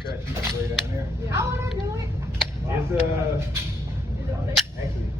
trash, you can way down there. I wanna do it. It's actually